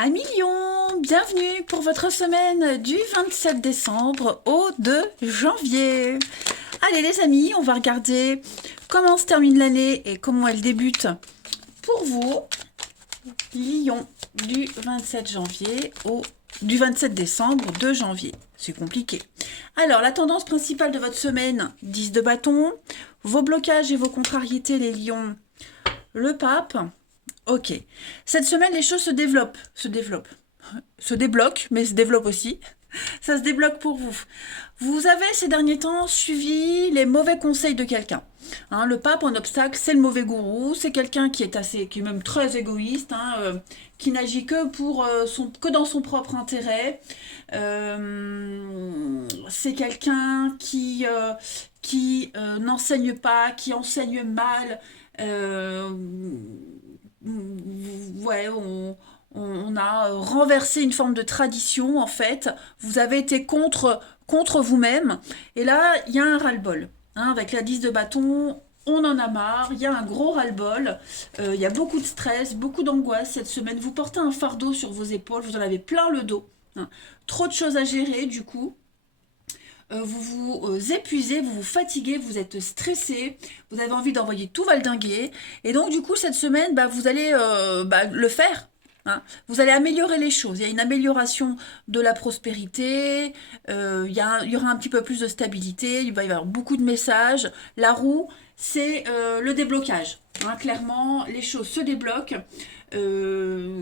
Amis Lion, bienvenue pour votre semaine du 27 décembre au 2 janvier. Allez les amis, on va regarder comment se termine l'année et comment elle débute pour vous, Lion, du 27 janvier au du 27 décembre au 2 janvier. C'est compliqué. Alors, la tendance principale de votre semaine, 10 de bâton, vos blocages et vos contrariétés, les lions, le pape. Ok. Cette semaine, les choses se débloquent, mais se développent aussi. Ça se débloque pour vous. Vous avez ces derniers temps suivi les mauvais conseils de quelqu'un. Hein, le pape en obstacle, c'est le mauvais gourou, c'est quelqu'un qui est même très égoïste, qui n'agit que dans son propre intérêt. C'est quelqu'un qui n'enseigne pas, qui enseigne mal. Euh, ouais, on a renversé une forme de tradition en fait. Vous avez été contre vous-même. Et là, il y a un ras-le-bol. Hein, avec la 10 de bâton, on en a marre. Il y a un gros ras-le-bol. Il y a beaucoup de stress, beaucoup d'angoisse cette semaine. Vous portez un fardeau sur vos épaules. Vous en avez plein le dos. Hein. Trop de choses à gérer du coup. Vous vous épuisez, vous vous fatiguez, vous êtes stressé, vous avez envie d'envoyer tout valdinguer. Et donc, du coup, cette semaine, vous allez le faire. Hein. Vous allez améliorer les choses. Il y a une amélioration de la prospérité, il y aura un petit peu plus de stabilité, il va y avoir beaucoup de messages. La roue, c'est le déblocage. Hein. Clairement, les choses se débloquent. Euh,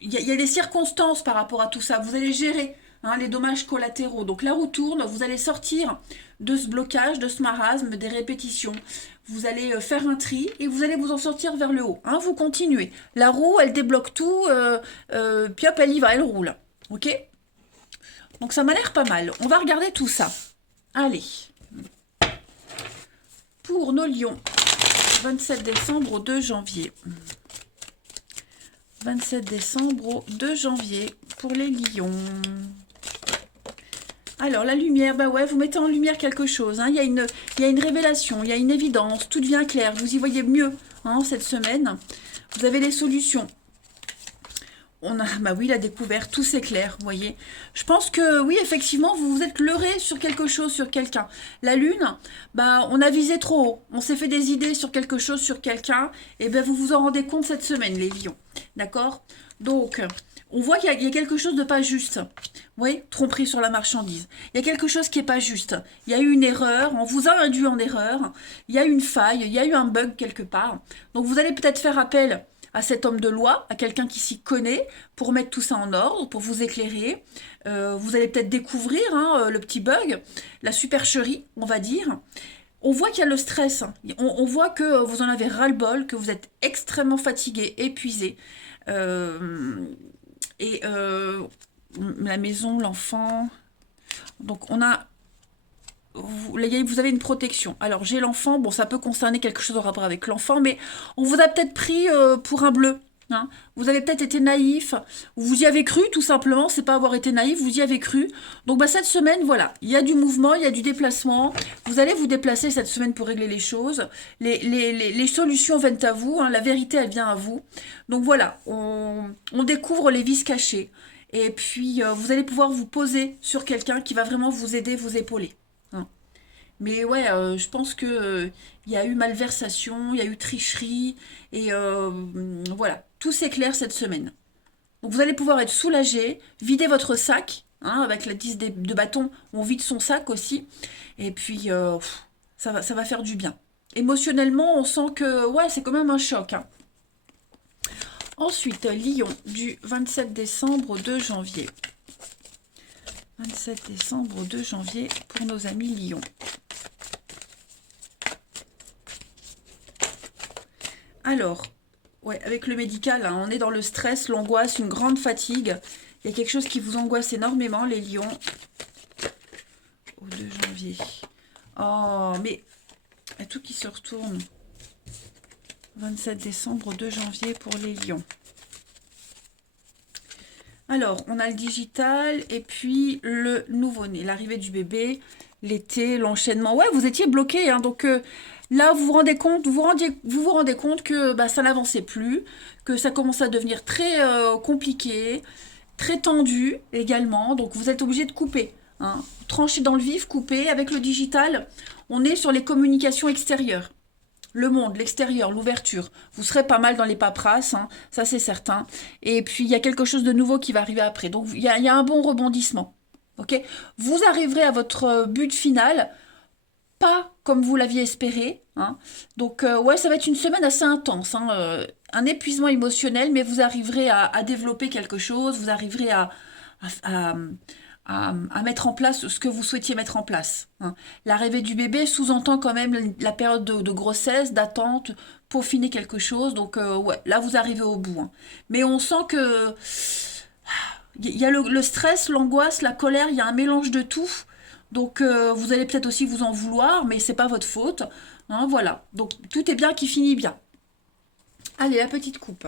il y a des circonstances par rapport à tout ça. Vous allez gérer les dommages collatéraux. Donc la roue tourne, vous allez sortir de ce blocage, de ce marasme, des répétitions. Vous allez faire un tri et vous allez vous en sortir vers le haut. Hein, vous continuez. La roue, elle débloque tout, puis hop, elle y va, elle roule. Ok. Donc ça m'a l'air pas mal. On va regarder tout ça. Allez. Pour nos lions, 27 décembre au 2 janvier. 27 décembre au 2 janvier pour les lions. Alors, la lumière, vous mettez en lumière quelque chose. Hein. Il y a une révélation, il y a une évidence, tout devient clair. Vous y voyez mieux cette semaine. Vous avez les solutions. La découverte, tout s'éclaire, vous voyez. Je pense que, oui, effectivement, vous vous êtes leurré sur quelque chose, sur quelqu'un. La lune, on a visé trop haut. On s'est fait des idées sur quelque chose, sur quelqu'un. Et vous vous en rendez compte cette semaine, les lions. D'accord? Donc, on voit qu'il y a quelque chose de pas juste. Vous voyez, tromperie sur la marchandise. Il y a quelque chose qui est pas juste. Il y a eu une erreur, on vous a induit en erreur. Il y a eu une faille, il y a eu un bug quelque part. Donc, vous allez peut-être faire appel à cet homme de loi, à quelqu'un qui s'y connaît, pour mettre tout ça en ordre, pour vous éclairer. Vous allez peut-être découvrir le petit bug, la supercherie, on va dire. On voit qu'il y a le stress. On voit que vous en avez ras-le-bol, que vous êtes extrêmement fatigué, épuisé. La maison, l'enfant. Donc on a vous avez une protection. Alors j'ai l'enfant, bon ça peut concerner quelque chose en rapport avec l'enfant, mais on vous a peut-être pris pour un bleu. Hein. Vous avez peut-être été naïf, vous y avez cru tout simplement, c'est pas avoir été naïf, vous y avez cru. Donc cette semaine, voilà, il y a du mouvement, il y a du déplacement, vous allez vous déplacer cette semaine pour régler les choses, les solutions viennent à vous, la vérité elle vient à vous. Donc voilà, on découvre les vices cachés. Et puis vous allez pouvoir vous poser sur quelqu'un qui va vraiment vous aider, vous épauler. Hein. Mais ouais, je pense que il y a eu malversation, il y a eu tricherie, et voilà, tout s'éclaire cette semaine. Donc vous allez pouvoir être soulagé, vider votre sac, avec la 10 de bâton, on vide son sac aussi, et puis ça va faire du bien. Émotionnellement, on sent que ouais, c'est quand même un choc. Hein. Ensuite, Lion, du 27 décembre au 2 janvier. 27 décembre au 2 janvier pour nos amis Lion. Alors, ouais, avec le médical, on est dans le stress, l'angoisse, une grande fatigue. Il y a quelque chose qui vous angoisse énormément, les lions. Au 2 janvier. Oh, mais il y a tout qui se retourne. 27 décembre au 2 janvier pour les lions. Alors, on a le digital et puis le nouveau-né, l'arrivée du bébé, l'été, l'enchaînement. Ouais, vous étiez bloqué, donc Là, vous vous rendez compte que bah, ça n'avançait plus, que ça commence à devenir très compliqué, très tendu également. Donc vous êtes obligé de couper, hein. Trancher dans le vif, couper. Avec le digital, on est sur les communications extérieures. Le monde, l'extérieur, l'ouverture. Vous serez pas mal dans les paperasses, hein, ça c'est certain. Et puis il y a quelque chose de nouveau qui va arriver après. Donc il y a un bon rebondissement. Ok. Vous arriverez à votre but final, pas comme vous l'aviez espéré, hein. Donc ouais, ça va être une semaine assez intense, hein, un épuisement émotionnel, mais vous arriverez à développer quelque chose, vous arriverez à, à- à mettre en place ce que vous souhaitiez mettre en place, hein. L'arrivée du bébé sous-entend quand même la période de grossesse, d'attente, peaufiner quelque chose. Donc ouais, là vous arrivez au bout, hein. Mais on sent que il y a le stress, l'angoisse, la colère, il y a un mélange de tout. Donc vous allez peut-être aussi vous en vouloir, mais c'est pas votre faute, hein, voilà. Donc tout est bien qui finit bien. Allez, la petite coupe.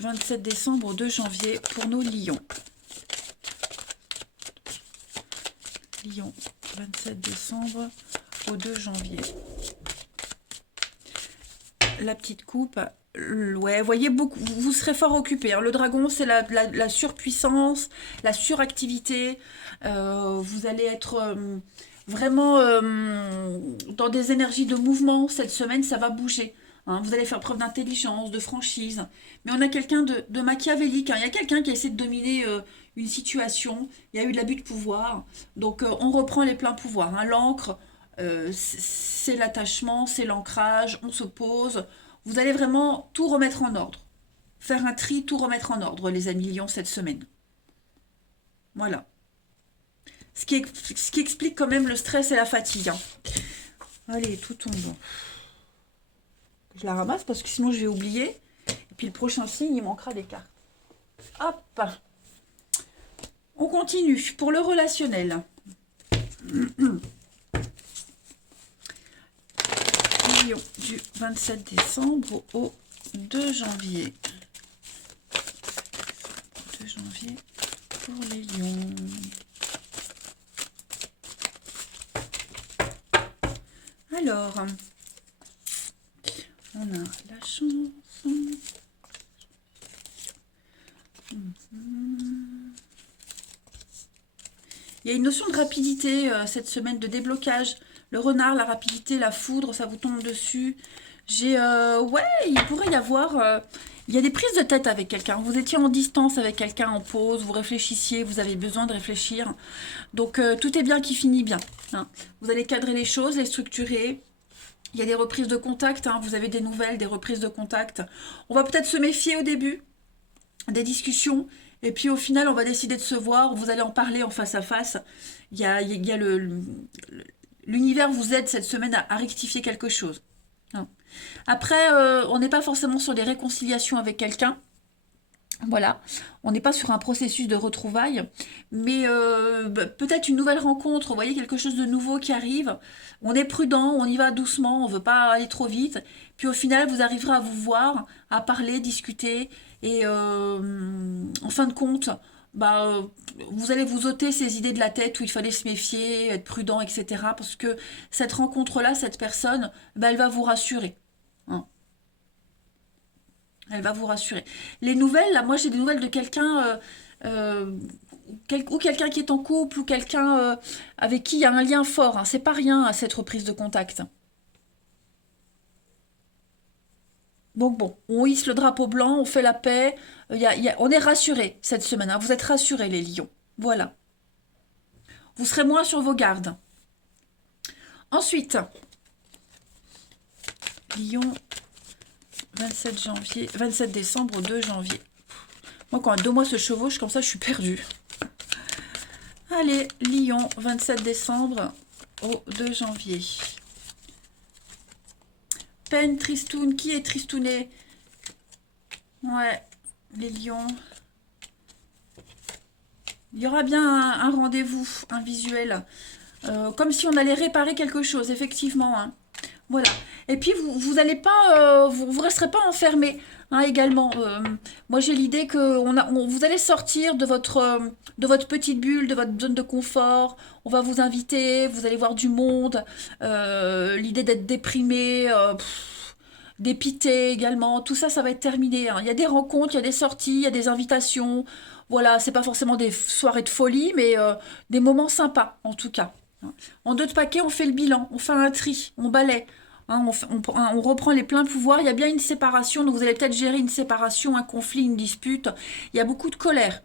27 décembre au 2 janvier pour nos lions. Lion, 27 décembre au 2 janvier. La petite coupe. Ouais, voyez, vous serez fort occupé, hein. Le dragon, c'est la surpuissance, la suractivité. Vous allez être vraiment dans des énergies de mouvement. Cette semaine, ça va bouger, hein. Vous allez faire preuve d'intelligence, de franchise. Mais on a quelqu'un de machiavélique, hein. Il y a quelqu'un qui essaie de dominer une situation. Il y a eu de l'abus de pouvoir. Donc, on reprend les pleins pouvoirs, hein. L'encre, c'est l'attachement, c'est l'ancrage. On se pose. Vous allez vraiment tout remettre en ordre. Faire un tri, tout remettre en ordre, les amis lions, cette semaine. Voilà. Ce qui explique quand même le stress et la fatigue, hein. Allez, tout tombe. Je la ramasse parce que sinon je vais oublier. Et puis le prochain signe, il manquera des cartes. Hop. On continue pour le relationnel. Lion du 27 décembre au 2 janvier. 2 janvier pour les lions. Alors, on a la chance. Il y a une notion de rapidité cette semaine, de déblocage. Le renard, la rapidité, la foudre, ça vous tombe dessus. Ouais, il pourrait y avoir... il y a des prises de tête avec quelqu'un. Vous étiez en distance avec quelqu'un, en pause, vous réfléchissiez, vous avez besoin de réfléchir. Donc, tout est bien qui finit bien, hein. Vous allez cadrer les choses, les structurer. Il y a des reprises de contact, hein. Vous avez des nouvelles, des reprises de contact. On va peut-être se méfier au début des discussions. Et puis au final, on va décider de se voir. Vous allez en parler en face à face. Il y a l'univers vous aide cette semaine à rectifier quelque chose, hein. Après, on n'est pas forcément sur des réconciliations avec quelqu'un. Voilà, on n'est pas sur un processus de retrouvailles, mais peut-être une nouvelle rencontre, vous voyez, quelque chose de nouveau qui arrive. On est prudent, on y va doucement, on ne veut pas aller trop vite. Puis au final, vous arriverez à vous voir, à parler, discuter, et en fin de compte, bah, vous allez vous ôter ces idées de la tête où il fallait se méfier, être prudent, etc. Parce que cette rencontre-là, cette personne, bah, elle va vous rassurer, hein. Elle va vous rassurer. Les nouvelles, là, moi j'ai des nouvelles de quelqu'un euh, ou quelqu'un qui est en couple ou quelqu'un avec qui il y a un lien fort, hein. C'est pas rien à cette reprise de contact. Donc bon, on hisse le drapeau blanc, on fait la paix. On est rassurés cette semaine, hein. Vous êtes rassurés les lions. Voilà. Vous serez moins sur vos gardes. Ensuite, Lion, 27 janvier, 27 décembre au 2 janvier. Moi, quand 2 mois se chevauchent, comme ça, je suis perdue. Allez, Lion, 27 décembre au 2 janvier. Peine, tristoun, qui est tristouné? Ouais, les lions. Il y aura bien un rendez-vous, un visuel. Comme si on allait réparer quelque chose, effectivement, hein. Voilà. Et puis, vous allez pas, vous resterez pas enfermé, hein, également. Moi, j'ai l'idée que vous allez sortir de votre petite bulle, de votre zone de confort. On va vous inviter, vous allez voir du monde. L'idée d'être déprimé, dépité également. Tout ça, ça va être terminé, hein. Il y a des rencontres, il y a des sorties, il y a des invitations. Voilà, c'est pas forcément des soirées de folie, mais des moments sympas, en tout cas. En deux de paquets, on fait le bilan, on fait un tri, on balaie. Hein, on reprend les pleins pouvoirs. Il y a bien une séparation, donc vous allez peut-être gérer une séparation, un conflit, une dispute. Il y a beaucoup de colère,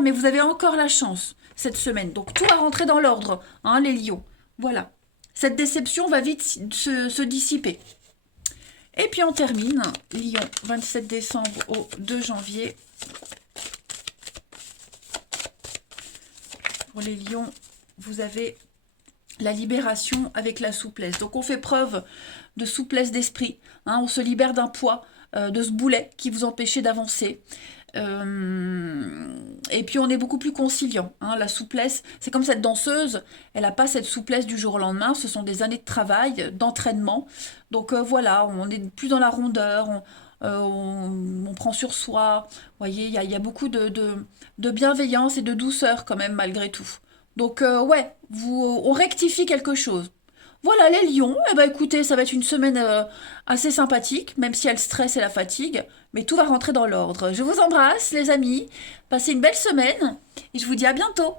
mais vous avez encore la chance cette semaine. Donc tout va rentrer dans l'ordre, hein, les lions. Voilà. Cette déception va vite se dissiper. Et puis on termine, Lion, 27 décembre au 2 janvier. Pour les lions, vous avez la libération avec la souplesse. Donc on fait preuve de souplesse d'esprit, hein, on se libère d'un poids, de ce boulet qui vous empêchait d'avancer. Et puis on est beaucoup plus conciliant, hein. La souplesse, c'est comme cette danseuse, elle n'a pas cette souplesse du jour au lendemain, ce sont des années de travail, d'entraînement. Donc voilà, on est plus dans la rondeur, on prend sur soi. Vous voyez, il y a beaucoup de bienveillance et de douceur quand même malgré tout. Donc ouais, on rectifie quelque chose. Voilà les lions, eh ben écoutez, ça va être une semaine assez sympathique, même si elle stresse et la fatigue, mais tout va rentrer dans l'ordre. Je vous embrasse les amis, passez une belle semaine et je vous dis à bientôt.